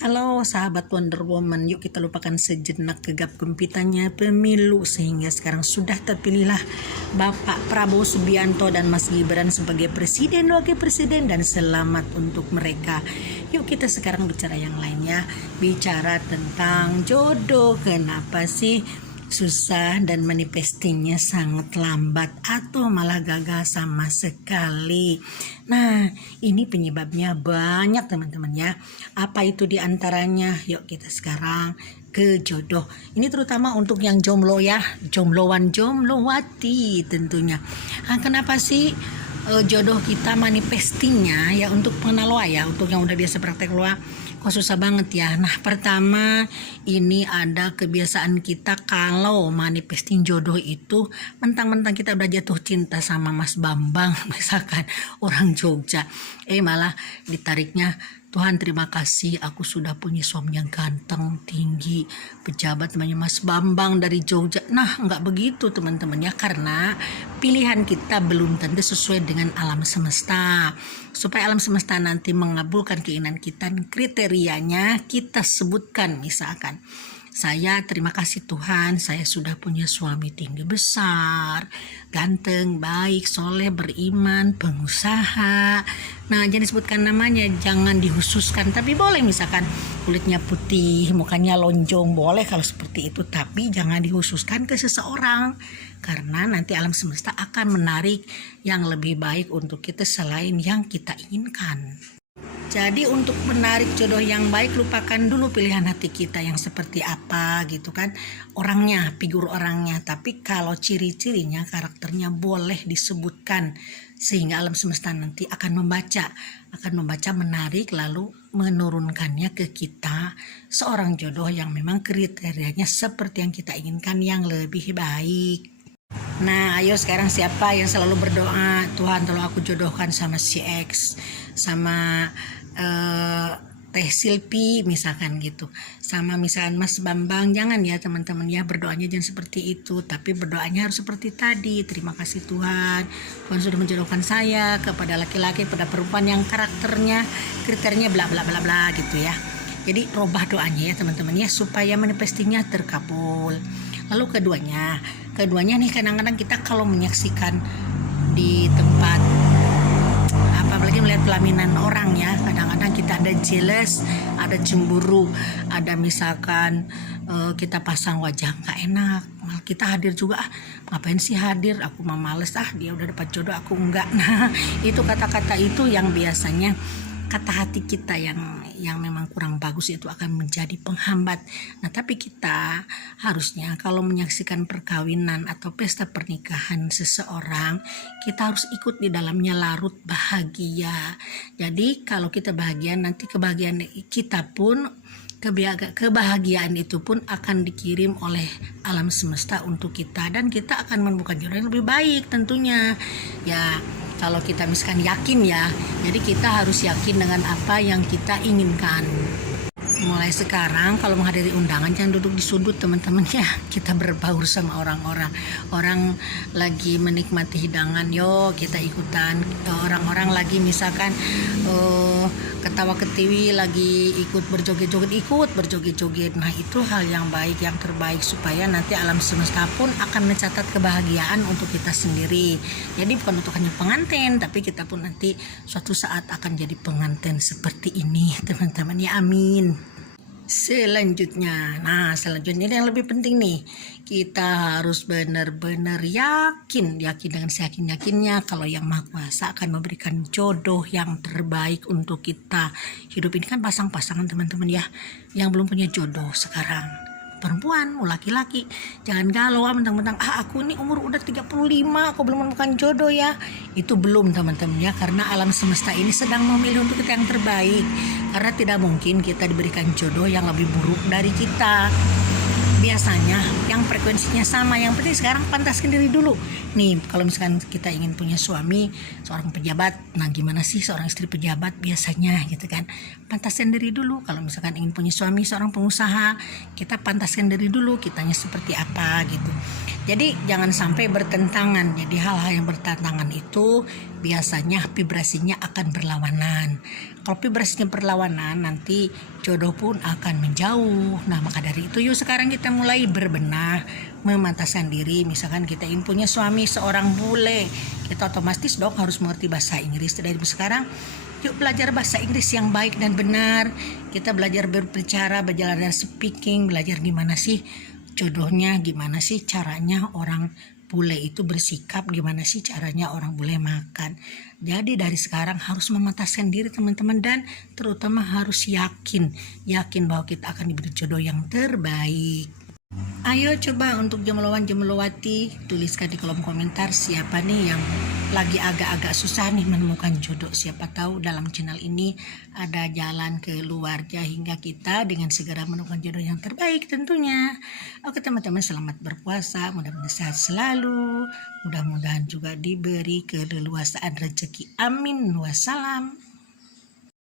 Halo sahabat Wonder Woman, yuk kita lupakan sejenak gegap gempitanya pemilu sehingga sekarang sudah terpilihlah Bapak Prabowo Subianto dan Mas Gibran sebagai presiden, wakil presiden, dan selamat untuk mereka. Yuk kita sekarang bicara yang lainnya, bicara tentang jodoh. Kenapa sih susah dan manifestingnya sangat lambat atau malah gagal sama sekali? Nah, ini penyebabnya banyak teman-teman ya. Apa itu diantaranya? Yuk kita sekarang ke jodoh. Ini terutama untuk yang jomblo ya, jomblowan jomblowati tentunya. Nah, kenapa sih jodoh kita manifestingnya ya untuk pengenal loa ya, untuk yang udah biasa praktek loa kok susah banget ya. Nah, pertama ini ada kebiasaan kita kalau manifesting jodoh itu mentang-mentang kita udah jatuh cinta sama Mas Bambang misalkan orang Jogja, malah ditariknya, Tuhan terima kasih aku sudah punya suami yang ganteng, tinggi, pejabat namanya Mas Bambang dari Jogja. Nah, nggak begitu teman-teman ya, karena pilihan kita belum tentu sesuai dengan alam semesta. Supaya alam semesta nanti mengabulkan keinginan kita, kriterianya kita sebutkan. Misalkan, saya terima kasih Tuhan, saya sudah punya suami tinggi besar, ganteng, baik, soleh, beriman, pengusaha. Nah, jangan disebutkan namanya, jangan dihususkan. Tapi boleh misalkan kulitnya putih, mukanya lonjong, boleh kalau seperti itu. Tapi jangan dihususkan ke seseorang, karena nanti alam semesta akan menarik yang lebih baik untuk kita selain yang kita inginkan. Jadi untuk menarik jodoh yang baik, lupakan dulu pilihan hati kita yang seperti apa gitu kan, orangnya, figur orangnya. Tapi kalau ciri-cirinya, karakternya boleh disebutkan, sehingga alam semesta nanti akan membaca menarik, lalu menurunkannya ke kita seorang jodoh yang memang kriterianya seperti yang kita inginkan, yang lebih baik. Nah, ayo sekarang siapa yang selalu berdoa, Tuhan tolong aku jodohkan sama si X, sama Teh Silpi misalkan gitu, sama misalkan Mas Bambang. Jangan ya teman-teman ya, berdoanya jangan seperti itu, tapi berdoanya harus seperti tadi. Terima kasih Tuhan, Tuhan sudah menjodohkan saya kepada laki-laki, pada perempuan yang karakternya, kriterianya bla bla bla bla gitu ya. Jadi robah doanya ya teman-teman ya, supaya manifestingnya terkabul. Lalu keduanya nih, kadang-kadang kita kalau menyaksikan di tempat, apalagi melihat pelaminan orang ya, kadang-kadang kita ada jealous, ada cemburu, ada misalkan kita pasang wajah nggak enak, malah kita hadir juga, ngapain sih hadir, aku mah males, dia udah dapat jodoh aku enggak. Nah, itu kata-kata itu yang biasanya kata hati kita yang memang kurang bagus, itu akan menjadi penghambat. Nah, tapi kita harusnya kalau menyaksikan perkawinan atau pesta pernikahan seseorang, kita harus ikut di dalamnya, larut bahagia. Jadi kalau kita bahagia, nanti kebahagiaan kita pun, kebahagiaan itu pun akan dikirim oleh alam semesta untuk kita, dan kita akan menemukan jodoh yang lebih baik tentunya ya. Kalau kita misalkan yakin ya, jadi kita harus yakin dengan apa yang kita inginkan. Mulai sekarang kalau menghadiri undangan jangan duduk di sudut teman-teman ya. Kita berbaur sama orang-orang. Orang lagi menikmati hidangan, yuk kita ikutan. Orang-orang lagi misalkan ketawa ketiwi, lagi ikut berjoget-joget. Nah, itu hal yang baik, yang terbaik, supaya nanti alam semesta pun akan mencatat kebahagiaan untuk kita sendiri. Jadi bukan untuk hanya pengantin, tapi kita pun nanti suatu saat akan jadi pengantin seperti ini teman-teman ya, amin. Selanjutnya ini yang lebih penting nih, kita harus benar-benar yakin dengan seyakin-yakinnya kalau Yang Maha Kuasa akan memberikan jodoh yang terbaik untuk kita. Hidup ini kan pasang-pasangan teman-teman ya, yang belum punya jodoh sekarang, perempuan mau laki-laki, jangan galau mentang-mentang aku ini umur udah 35 aku belum menemukan jodoh ya. Itu belum teman-teman ya, karena alam semesta ini sedang memilih untuk kita yang terbaik, karena tidak mungkin kita diberikan jodoh yang lebih buruk dari kita. Biasanya yang frekuensinya sama. Yang penting sekarang pantaskan diri dulu nih. Kalau misalkan kita ingin punya suami seorang pejabat, nah gimana sih seorang istri pejabat biasanya gitu kan, pantaskan diri dulu. Kalau misalkan ingin punya suami seorang pengusaha, kita pantaskan diri dulu kitanya seperti apa gitu. Jadi jangan sampai bertentangan. Jadi hal-hal yang bertentangan itu biasanya vibrasinya akan berlawanan. Kalau vibrasinya berlawanan, nanti jodoh pun akan menjauh. Nah, maka dari itu yuk sekarang kita mulai berbenah, memantaskan diri. Misalkan kita punya suami seorang bule, kita otomatis dong harus mengerti bahasa Inggris. Dari sekarang yuk belajar bahasa Inggris yang baik dan benar. Kita belajar berbicara, belajar speaking, belajar gimana sih jodohnya, gimana sih caranya orang bule itu bersikap, gimana sih caranya orang bule makan. Jadi dari sekarang harus memantaskan diri teman-teman, dan terutama harus yakin bahwa kita akan diberi jodoh yang terbaik. Ayo coba untuk jemelawan jemelawati tuliskan di kolom komentar siapa nih yang lagi agak-agak susah nih menemukan jodoh. Siapa tahu dalam channel ini ada jalan keluarnya hingga kita dengan segera menemukan jodoh yang terbaik tentunya. Oke teman-teman, selamat berpuasa, mudah-mudahan sehat selalu, mudah-mudahan juga diberi keleluasaan rezeki, amin wassalam.